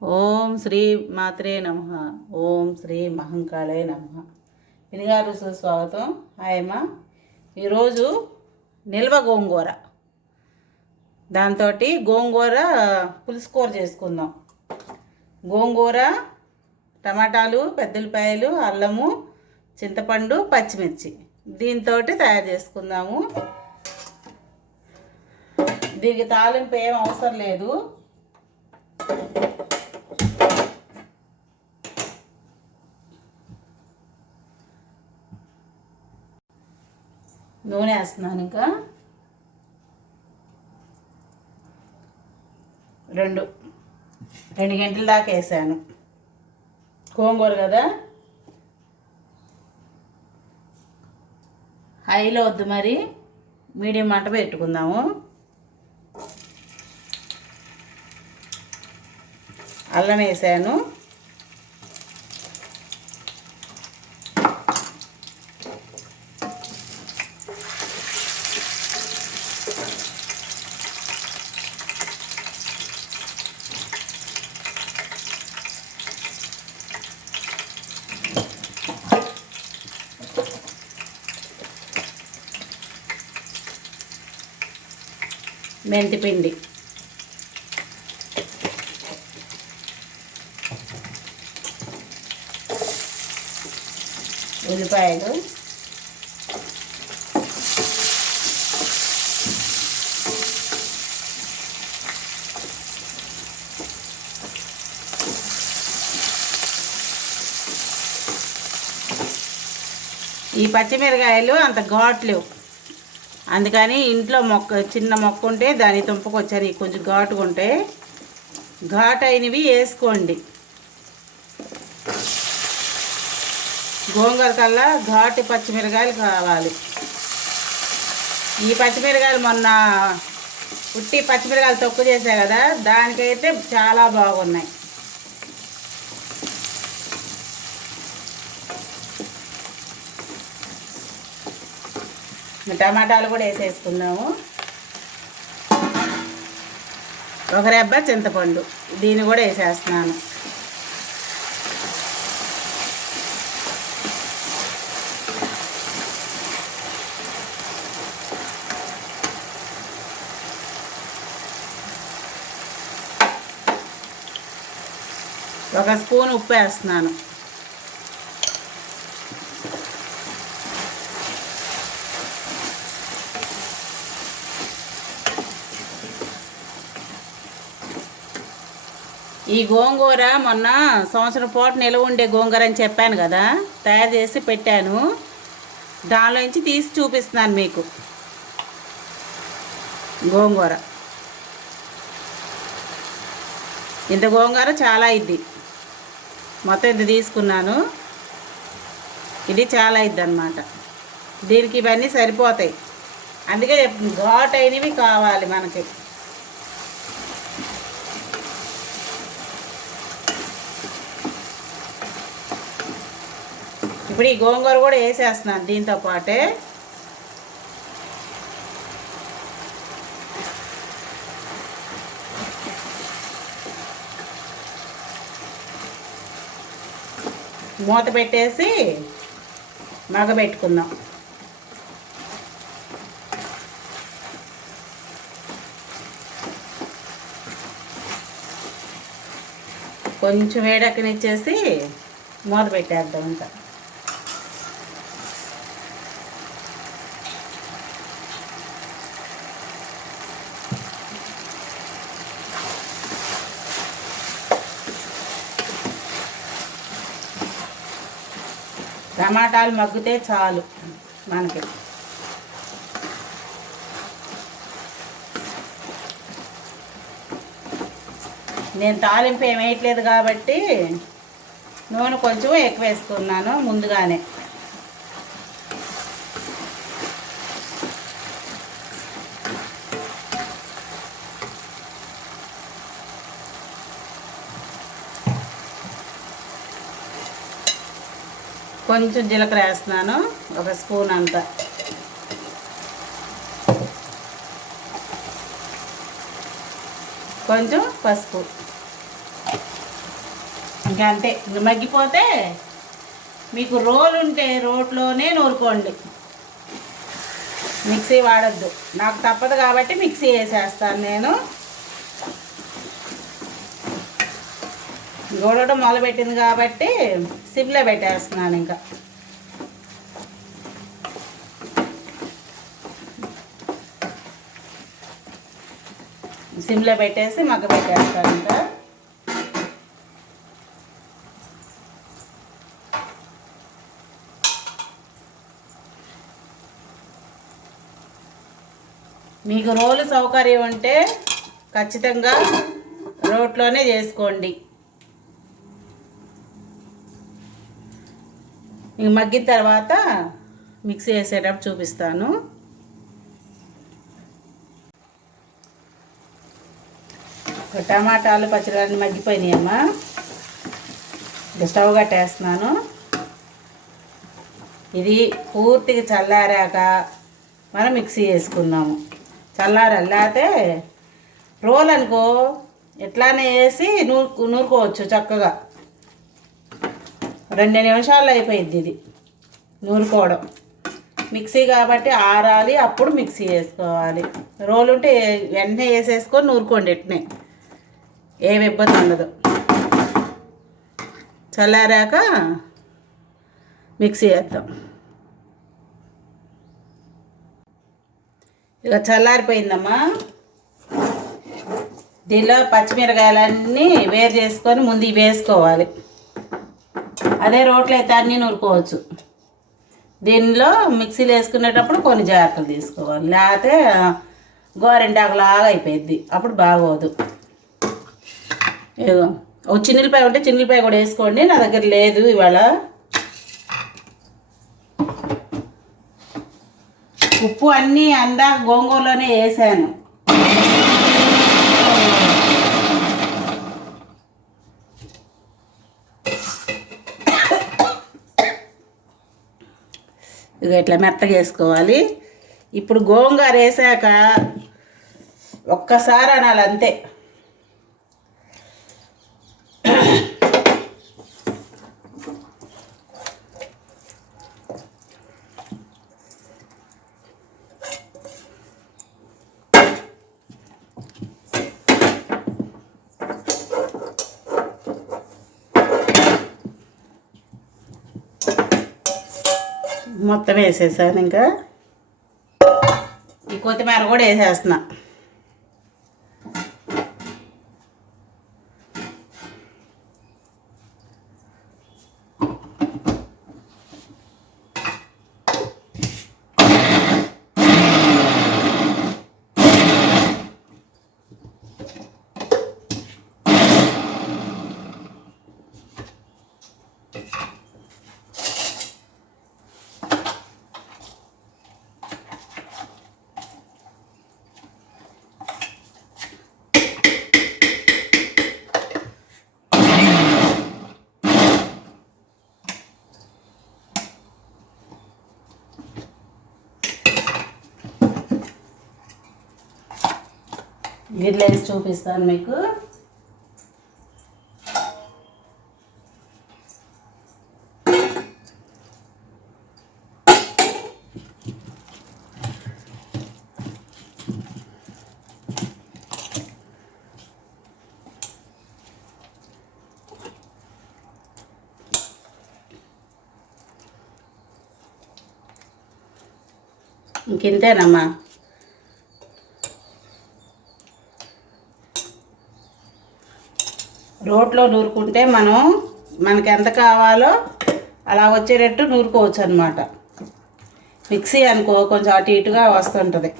ఓం శ్రీ మాత్రే నమః. ఓం శ్రీ మహంకాళే నమః. వినిగారు సుస్వాగతం. హాయమ్మ. ఈరోజు నిల్వ గోంగూర, దాంతో గోంగూర పులుసు కూర చేసుకుందాం. గోంగూర, టమాటాలు, పెద్దలపాయలు, అల్లము, చింతపండు, పచ్చిమిర్చి దీంతో తయారు చేసుకుందాము. దీనికి తాలింపు ఏం అవసరం లేదు. నూనె వేస్తున్నాను. ఇంకా రెండు గంటల దాకా వేసాను. గోంగూర కదా, హైలో వద్దు, మరి మీడియం మంట పెట్టుకుందాము. అల్లం వేసాను. మెంతిపిండి, ఉల్లిపాయలు, ఈ పచ్చిమిరకాయలు అంత ఘాట్లేవు, అందుకని ఇంట్లో చిన్న మొక్క ఉంటే దాని తుంపకొచ్చారు. కొంచెం ఘాటుగా ఉంటే ఘాటు అయినవి వేసుకోండి. గోంగూర కల్లా ఘాటు పచ్చిమిరకాయలు కావాలి. ఈ పచ్చిమిరకాయలు మొన్న ఉట్టి పచ్చిమిరకాయలు తొక్కు చేసా కదా, దానికైతే చాలా బాగున్నాయి. టమాటాలు కూడా వేసేసుకుందాము. ఒక రెబ్బ చింతపండు, దీన్ని కూడా వేసేస్తున్నాను. ఒక స్పూన్ ఉప్పు వేస్తున్నాను. ఈ గోంగూర మొన్న సంవత్సరం పాటు నిలవ ఉండే గోంగూర అని చెప్పాను కదా, తయారు చేసి పెట్టాను. దానిలోంచి తీసి చూపిస్తున్నాను మీకు. గోంగూర ఇంత గోంగూర చాలా ఇది, మొత్తం ఇంత తీసుకున్నాను. ఇది చాలా ఇది అన్నమాట. దీనికి ఇవన్నీ సరిపోతాయి, అందుకే ఘాట్ అయినవి కావాలి మనకి. ఇప్పుడు ఈ గోంగూర కూడా వేసేస్తున్నాను దీంతో పాటే. మూత పెట్టేసి మగబెట్టుకుందాం. కొంచెం వేడెక్కనిచ్చేసి మూత పెట్టేద్దాం. ఇంకా టమాటాలు మగ్గితే చాలు మనకి. నేను తాలింపు ఏం వేయట్లేదు కాబట్టి నూనె కొంచెం ఎక్కువ వేసుకున్నాను ముందుగానే. కొంచెం జీలకర్ర వేస్తున్నాను, ఒక స్పూన్ అంతా. కొంచెం పసుపు, ఇంకా అంతే. ఇంకా మగ్గిపోతే మీకు రోలు ఉంటే రోట్లోనే నూరుకోండి, మిక్సీ వాడద్దు. నాకు తప్పదు కాబట్టి మిక్సీ వేసేస్తాను నేను. గోడవడం మొదలుపెట్టింది కాబట్టి సిమ్లో పెట్టేస్తున్నాను. ఇంకా సిమ్లో పెట్టేసి మగ్గ పెట్టేస్తాను. ఇంకా మీకు రోలు సౌకర్యం ఉంటే ఖచ్చితంగా రోట్లోనే చేసుకోండి. ఇంక మగ్గిన తర్వాత మిక్సీ వేసేటప్పుడు చూపిస్తాను. టమాటాలు పచ్చిరొన్ని మగ్గిపోయినాయమ్మా. స్టవ్ కట్టేస్తున్నాను. ఇది పూర్తిగా చల్లారాక మనం మిక్సీ వేసుకుందాము. చల్లారల్లాతే రోల్ అనుకో ఎట్లానే వేసి నూరుకోవచ్చు చక్కగా. 2 నిమిషాల్లో అయిపోయింది ఇది నూరుకోవడం. మిక్సీ కాబట్టి ఆరాలి, అప్పుడు మిక్సీ వేసుకోవాలి. రోల్ ఉంటే వెంటనే వేసేసుకొని నూరుకోండి, ఎట్నే ఏమి ఇబ్బంది ఉండదు. చల్లారాక మిక్సీ వేద్దాం. ఇక చల్లారిపోయిందమ్మా. దీనిలో పచ్చిమిరకాయలన్నీ వేరు చేసుకొని ముందు ఇవి వేసుకోవాలి. అదే రోట్లో అయితే అన్నీ నూరుకోవచ్చు. దీనిలో మిక్సీలో వేసుకునేటప్పుడు కొన్ని జాగ్రత్తలు తీసుకోవాలి, లేకపోతే గోరింటాకులాగా అయిపోయింది, అప్పుడు బాగోదు. ఏదో ఒక చిన్నిపాయ ఉంటే చిన్నిపాయ కూడా వేసుకోండి. నా దగ్గర లేదు ఇవాళ. ఉప్పు అన్నీ అందాక గోంగూరలోనే వేసాను. ఇక ఇట్లా మెత్తగా వేసుకోవాలి. ఇప్పుడు గోంగూర వేసాక ఒక్కసారి అనాలి అంతే. మొత్తం వేసేసాను. ఇంకా ఈ కొత్తిమీర కూడా వేసేస్తున్నా. గిన్నెలో వేసి చూపిస్తాను మీకు. ఇంకింతేనమ్మా. రోట్లో నూరుకుంటే మనకి ఎంత కావాలో అలా వచ్చేటట్టు నూరుకోవచ్చు అన్నమాట. మిక్సీ అనుకో కొంచెం అటు ఇటుగా వస్తుంటుంది.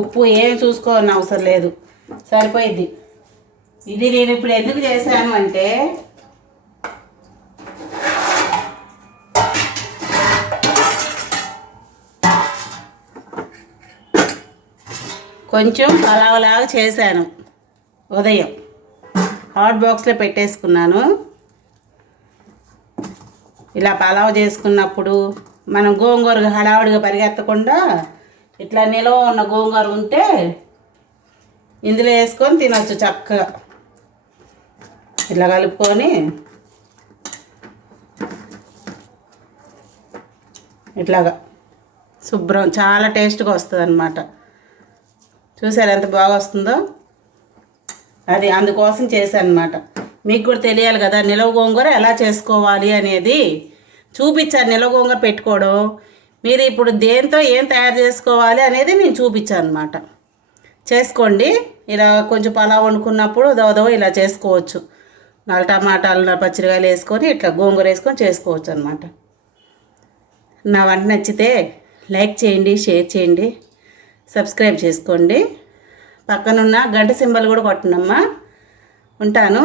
ఉప్పు ఏమి చూసుకోవాలని అవసరం లేదు, సరిపోయింది. ఇది నేను ఇప్పుడు ఎందుకు చేశాను అంటే కొంచెం పలావలాగా చేశాను. ఉదయం హాట్ బాక్స్లో పెట్టేసుకున్నాను. ఇలా పలావ్ చేసుకున్నప్పుడు మనం గోంగూర హడావుడిగా పరిగెత్తకుండా ఇట్లా నిలవ ఉన్న గోంగూర ఉంటే ఇందులో వేసుకొని తినొచ్చు చక్కగా. ఇట్లా కలుపుకొని ఇట్లాగా శుభ్రం చాలా టేస్ట్గా వస్తుంది అన్నమాట. చూసారు ఎంత బాగా వస్తుందో. అది అందుకోసం చేశాను అన్నమాట. మీకు కూడా తెలియాలి కదా నిలవ గోంగూర ఎలా చేసుకోవాలి అనేది చూపించాను. నిలవ గోంగూర పెట్టుకోవడం, మీరు ఇప్పుడు దేంతో ఏం తయారు చేసుకోవాలి అనేది నేను చూపించాను అన్నమాట. చేసుకోండి. ఇలా కొంచెం పలావ్ వండుకున్నప్పుడు దవదవ ఇలా చేసుకోవచ్చు. 4 టమాటాలు 4 పచ్చిమిరపకాయలు వేసుకొని ఇట్లా గోంగూర వేసుకొని చేసుకోవచ్చు అన్నమాట. నా వంట నచ్చితే లైక్ చేయండి, షేర్ చేయండి, సబ్స్క్రైబ్ చేసుకోండి. పక్కనున్న గంట సింబల్ కూడా కొట్టండమ్మా. ఉంటాను.